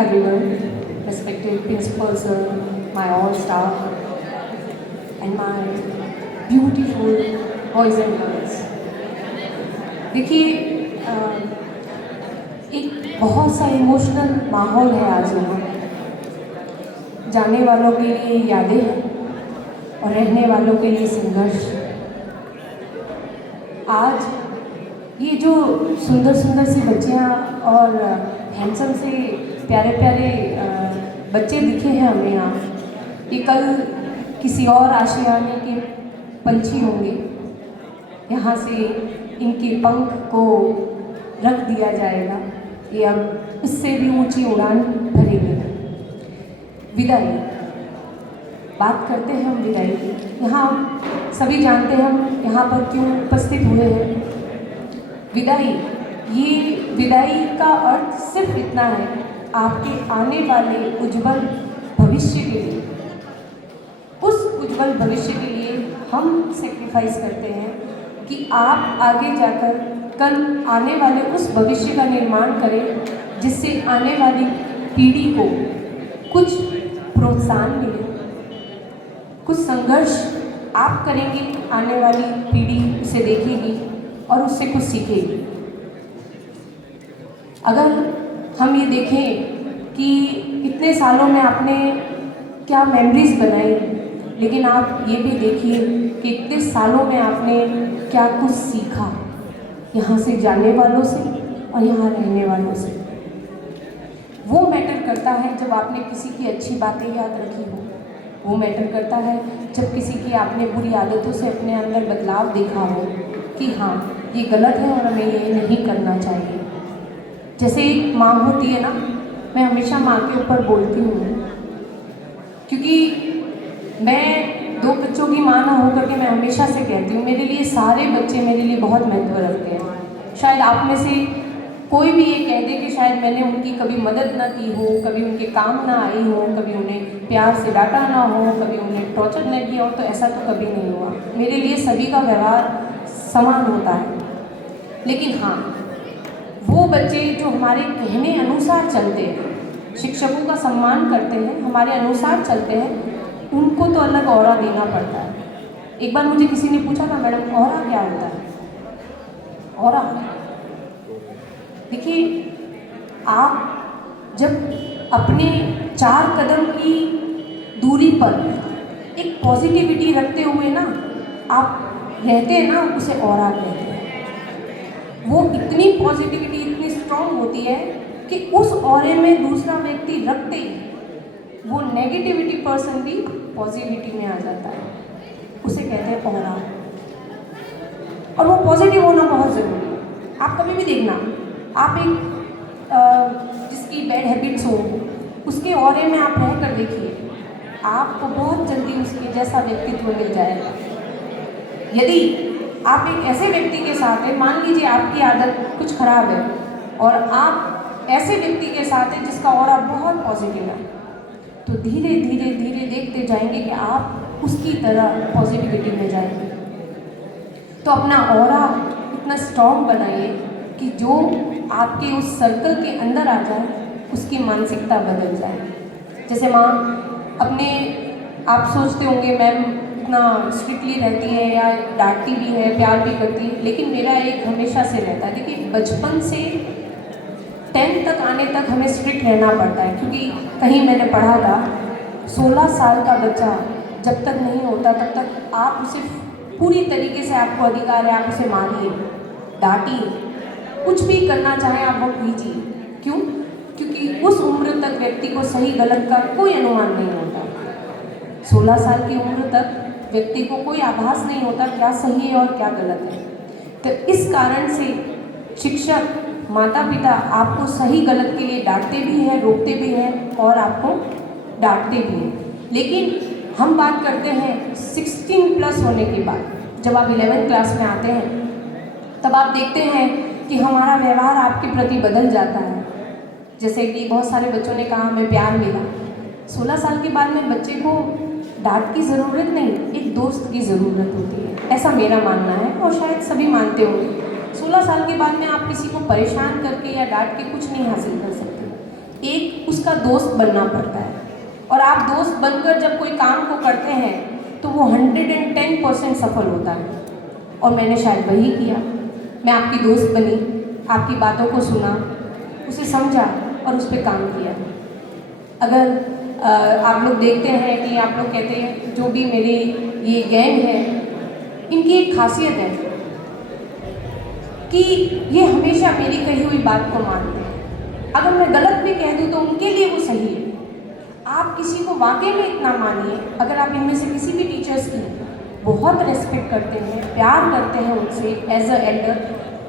everyone, respected principal sir, my all staff, and my beautiful boys and girls. देखिए एक बहुत सा emotional माहौल है आज यहाँ। जाने वालों के लिए यादें हैं और रहने वालों के लिए संघर्ष। आज ये जो सुंदर सुंदर सी बच्चियाँ और हैंडसम से प्यारे प्यारे बच्चे दिखे हैं हमें यहाँ, ये कल किसी और आशियाने के पंछी होंगे। यहाँ से इनके पंख को रख दिया जाएगा, ये अब इससे भी ऊंची उड़ान भरेंगे। विदाई, बात करते हैं हम विदाई की। यहाँ सभी जानते हैं हम यहाँ पर क्यों उपस्थित हुए हैं। विदाई, ये विदाई का अर्थ सिर्फ इतना है, आपके आने वाले उज्जवल भविष्य के लिए, उस उज्जवल भविष्य के लिए हम सेक्रीफाइस करते हैं कि आप आगे जाकर कल आने वाले उस भविष्य का निर्माण करें जिससे आने वाली पीढ़ी को कुछ प्रोत्साहन मिले, कुछ संघर्ष आप करेंगे, आने वाली पीढ़ी उसे देखेगी और उससे कुछ सीखेगी। अगर हम ये देखें कि इतने सालों में आपने क्या मेमोरीज बनाई, लेकिन आप ये भी देखिए कि इतने सालों में आपने क्या कुछ सीखा यहाँ से जाने वालों से और यहाँ रहने वालों से। वो मैटर करता है जब आपने किसी की अच्छी बातें याद रखी हो, वो मैटर करता है जब किसी की आपने बुरी आदतों से अपने अंदर बदलाव देखा हो कि हाँ ये गलत है और हमें ये नहीं करना चाहिए। जैसे एक माँ होती है ना, मैं हमेशा माँ के ऊपर बोलती हूँ क्योंकि मैं 2 बच्चों की माँ ना होकर के मैं हमेशा से कहती हूँ मेरे लिए सारे बच्चे मेरे लिए बहुत महत्व रखते हैं। शायद आप में से कोई भी ये कह दे कि शायद मैंने उनकी कभी मदद ना की हो, कभी उनके काम ना आई हो, कभी उन्हें प्यार से डांटा ना हो, कभी उन्हें टॉर्चर ना किया हो, तो ऐसा तो कभी नहीं हुआ। मेरे लिए सभी का व्यवहार समान होता है। लेकिन हाँ, वो बच्चे जो हमारे कहने अनुसार चलते हैं, शिक्षकों का सम्मान करते हैं, हमारे अनुसार चलते हैं, उनको तो अलग ऑरा देना पड़ता है। एक बार मुझे किसी ने पूछा था, मैडम ऑरा क्या होता है? ऑरा, देखिए आप जब अपने 4 कदम की दूरी पर एक पॉजिटिविटी रखते हुए ना आप रहते हैं ना, उसे ऑरा कहते हैं। वो इतनी पॉजिटिविटी इतनी स्ट्रॉन्ग होती है कि उस ऑरे में दूसरा व्यक्ति रखते ही वो नेगेटिविटी पर्सन भी पॉजिटिविटी में आ जाता है, उसे कहते हैं ऑरा। और वो पॉजिटिव होना बहुत ज़रूरी है। आप कभी भी देखना, आप एक जिसकी बैड हैबिट्स हो उसके ऑरे में आप रह कर देखिए, आपको बहुत जल्दी उसके जैसा व्यक्तित्व मिल जाएगा। यदि आप एक ऐसे व्यक्ति के साथ हैं, मान लीजिए आपकी आदत कुछ खराब है और आप ऐसे व्यक्ति के साथ हैं जिसका ऑरा बहुत पॉजिटिव है, तो धीरे धीरे धीरे देखते जाएंगे कि आप उसकी तरह पॉजिटिविटी में जाएंगे। तो अपना ऑरा इतना स्ट्रॉन्ग बनाइए कि जो आपके उस सर्कल के अंदर आ जाए उसकी मानसिकता बदल जाए। जैसे माँ अपने, आप सोचते होंगे मैम इतना स्ट्रिक्टली रहती है या डांटती भी है, प्यार भी करती है, लेकिन मेरा एक हमेशा से रहता है। देखिए बचपन से 10th तक आने तक हमें स्ट्रिक्ट रहना पड़ता है, क्योंकि कहीं मैंने पढ़ा था 16 साल का बच्चा जब तक नहीं होता तब तक आप उसे पूरी तरीके से, आपको अधिकार है, आप उसे मारिए, डांटिए, कुछ भी करना चाहें आप वो कीजिए। क्यों? क्योंकि उस उम्र तक व्यक्ति को सही गलत का कोई अनुमान नहीं होता। 16 साल की उम्र तक व्यक्ति को कोई आभास नहीं होता क्या सही है और क्या गलत है। तो इस कारण से शिक्षक, माता पिता आपको सही गलत के लिए डांटते भी हैं, रोकते भी हैं और आपको डांटते भी हैं। लेकिन हम बात करते हैं 16+ होने के बाद, जब आप 11th क्लास में आते हैं तब आप देखते हैं कि हमारा व्यवहार आपके प्रति बदल जाता है। जैसे कि बहुत सारे बच्चों ने कहा हमें प्यार मिला। 16 साल के बाद में बच्चे को डांट की ज़रूरत नहीं, एक दोस्त की ज़रूरत होती है, ऐसा मेरा मानना है और शायद सभी मानते होंगे। 16 साल के बाद में आप किसी को परेशान करके या डांट के कुछ नहीं हासिल कर सकते। एक उसका दोस्त बनना पड़ता है। और आप दोस्त बनकर जब कोई काम को करते हैं तो वो 110% सफल होता है। और मैंने शायद वही किया। मैं आपकी दोस्त बनी, आपकी बातों को सुना, उसे समझा और उस पर काम किया। अगर आप लोग देखते हैं कि आप लोग कहते हैं जो भी मेरे ये गैंग है, इनकी एक खासियत है कि ये हमेशा मेरी कही हुई बात को मानते हैं। अगर मैं गलत भी कह दूँ तो उनके लिए वो सही है। आप किसी को वाकई में इतना मानिए, अगर आप इनमें से किसी भी टीचर्स की बहुत रिस्पेक्ट करते हैं, प्यार करते हैं उनसे एज अ एल्डर,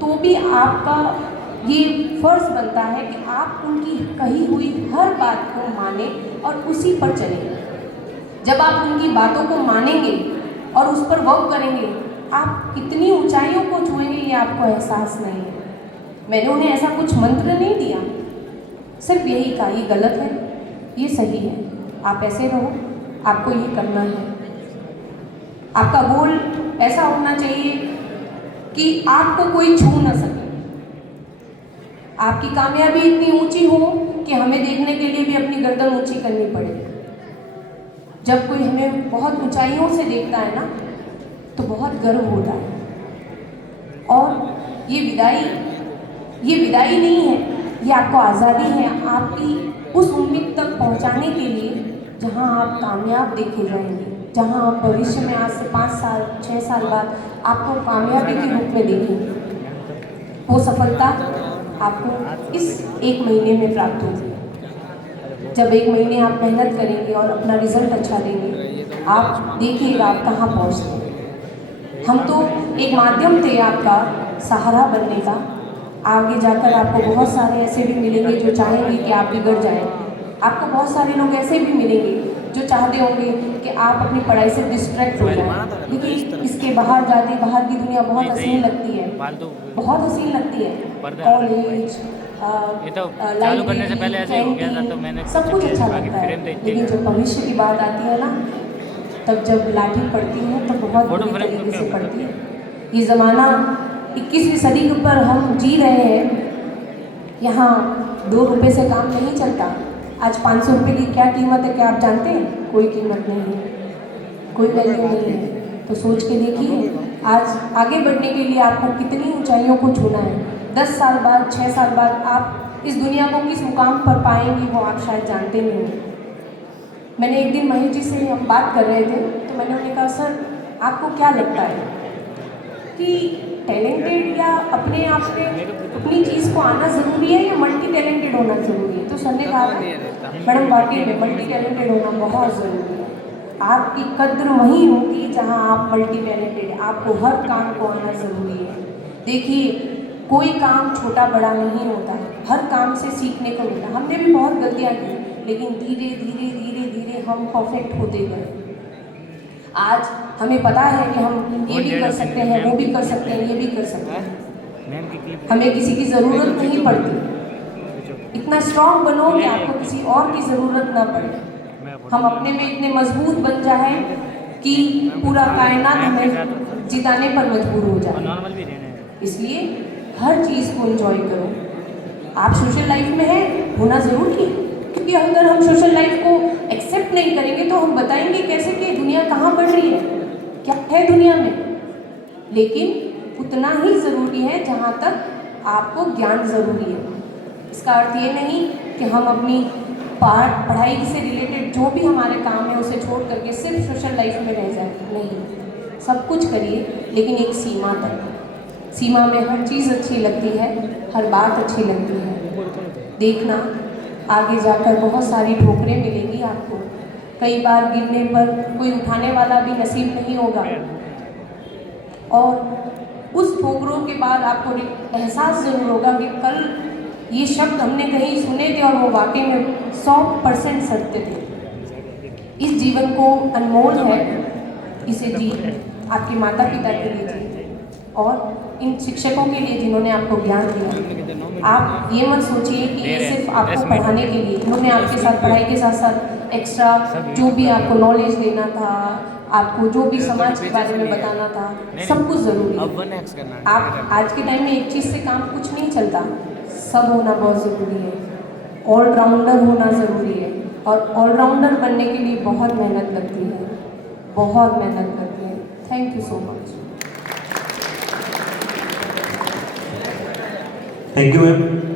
तो भी आपका ये फ़र्ज़ बनता है कि आप उनकी कही हुई हर बात को माने और उसी पर चलें। जब आप उनकी बातों को मानेंगे और उस पर वर्क करेंगे, आप कितनी ऊंचाइयों को छुएंगे ये आपको एहसास नहीं है। मैंने उन्हें ऐसा कुछ मंत्र नहीं दिया, सिर्फ यही कहा ये गलत है, ये सही है, आप ऐसे रहो, आपको ये करना है। आपका गोल ऐसा होना चाहिए कि आपको कोई छू ना सके। आपकी कामयाबी इतनी ऊंची हो कि हमें देखने के लिए भी अपनी गर्दन ऊंची करनी पड़े। जब कोई हमें बहुत ऊंचाइयों से देखता है ना, तो बहुत गर्व होता है। और ये विदाई नहीं है, ये आपको आज़ादी है आपकी उस उम्मीद तक पहुंचाने के लिए जहां आप कामयाब देखे जाएंगे, जहां आप भविष्य में आज से 5 साल 6 साल बाद आपको कामयाबी के रूप में देखेंगे। वो सफलता आपको इस 1 महीने में प्राप्त होगी। जब 1 महीने आप मेहनत करेंगे और अपना रिजल्ट अच्छा देंगे, आप देखिएगा आप कहाँ पहुँचते हैं। हम तो एक माध्यम थे आपका सहारा बनने का। आगे जाकर आपको बहुत सारे ऐसे भी मिलेंगे जो चाहेंगे कि आप बिगड़ जाएं। आपको बहुत सारे लोग ऐसे भी मिलेंगे जो चाहते होंगे कि आप अपनी पढ़ाई से डिस्ट्रैक्ट हो जाएं। लेकिन इसके बाहर जाते, बाहर की दुनिया बहुत हसीन लगती है, बहुत हसीन लगती है। कॉलेज, चालू करने से पहले ऐसे ही हो गया था, तो मैंने सब कुछ अच्छा लगता है, लेकिन जब भविष्य की बात आती है ना, तब जब लाठी पड़ती है तो बहुत बुरी तरीके से पड़ती है। ये ज़माना 21वीं सदी के ऊपर हम जी रहे हैं। यहाँ 2 रुपये से काम नहीं चलता। आज 500 रुपये की क्या कीमत है, क्या आप जानते हैं? कोई कीमत नहीं है, कोई वैल्यू नहीं है। तो सोच के देखिए, आज आगे बढ़ने के लिए आपको कितनी ऊंचाइयों को छूना है। 10 साल बाद, 6 साल बाद आप इस दुनिया को किस मुकाम पर पाएंगी वो आप शायद जानते नहीं हैं। मैंने एक दिन महेश जी से हम बात कर रहे थे, तो मैंने उन्हें कहा, सर आपको क्या लगता है कि टैलेंटेड या अपने आप पे अपनी चीज़ को आना ज़रूरी है या मल्टी टैलेंटेड होना ज़रूरी है? तो सर ने कहा, मैडम वाकई में मल्टी टैलेंटेड होना बहुत ज़रूरी है। आपकी कद्र वहीं होगी जहां आप मल्टी टैलेंटेड, आपको हर काम को आना ज़रूरी है। देखिए, कोई काम छोटा बड़ा नहीं होता, हर काम से सीखने को मिलता। हमने भी बहुत गलतियाँ की, लेकिन धीरे धीरे धीरे धीरे हम परफेक्ट होते गए। आज हमें पता है कि हम ये भी कर सकते हैं, वो भी कर सकते हैं, ये भी कर सकते हैं। हमें किसी की ज़रूरत नहीं पड़ती। इतना स्ट्रांग बनो कि आपको किसी और की ज़रूरत ना पड़े। हम अपने में इतने मजबूत बन जाए कि पूरा कायनात हमें जिताने पर मजबूर हो जाए। इसलिए हर चीज़ को एंजॉय करो। आप सोशल लाइफ में हैं, होना ज़रूरी है, क्योंकि अगर हम सोशल लाइफ को एक्सेप्ट नहीं करेंगे तो हम बताएंगे कैसे कि दुनिया कहाँ बढ़ रही है, क्या है दुनिया में। लेकिन उतना ही ज़रूरी है जहाँ तक आपको ज्ञान ज़रूरी है। इसका अर्थ ये नहीं कि हम अपनी पढ़ाई से रिलेटेड जो भी हमारे काम है उसे छोड़ करके सिर्फ सोशल लाइफ में रह जाए। नहीं, सब कुछ करिए, लेकिन एक सीमा तक। सीमा में हर चीज़ अच्छी लगती है, हर बात अच्छी लगती है। देखना, आगे जाकर बहुत सारी ठोकरें मिलेंगी आपको। कई बार गिरने पर कोई उठाने वाला भी नसीब नहीं होगा, और उस ठोकरों के बाद आपको एहसास ज़रूर होगा कि कल ये शब्द हमने कहीं सुने थे और वो वाकई में 100% सत्य थे। इस जीवन को अनमोल है, इसे जी आपके माता पिता के लिए जी, और इन शिक्षकों के लिए जिन्होंने आपको ज्ञान दिया। आप ये मत सोचिए कि ये सिर्फ आपको पढ़ाने के लिए, उन्होंने आपके साथ पढ़ाई के साथ साथ एक्स्ट्रा जो भी आपको नॉलेज देना था, आपको जो भी समाज के बारे में बताना था, सब कुछ ज़रूरी है। आप आज के टाइम में एक चीज़ से काम कुछ नहीं चलता, सब होना बहुत ज़रूरी है। ऑलराउंडर होना ज़रूरी है और ऑलराउंडर बनने के लिए बहुत मेहनत लगती है, बहुत मेहनत लगती है। Thank you so much. Thank you ma'am.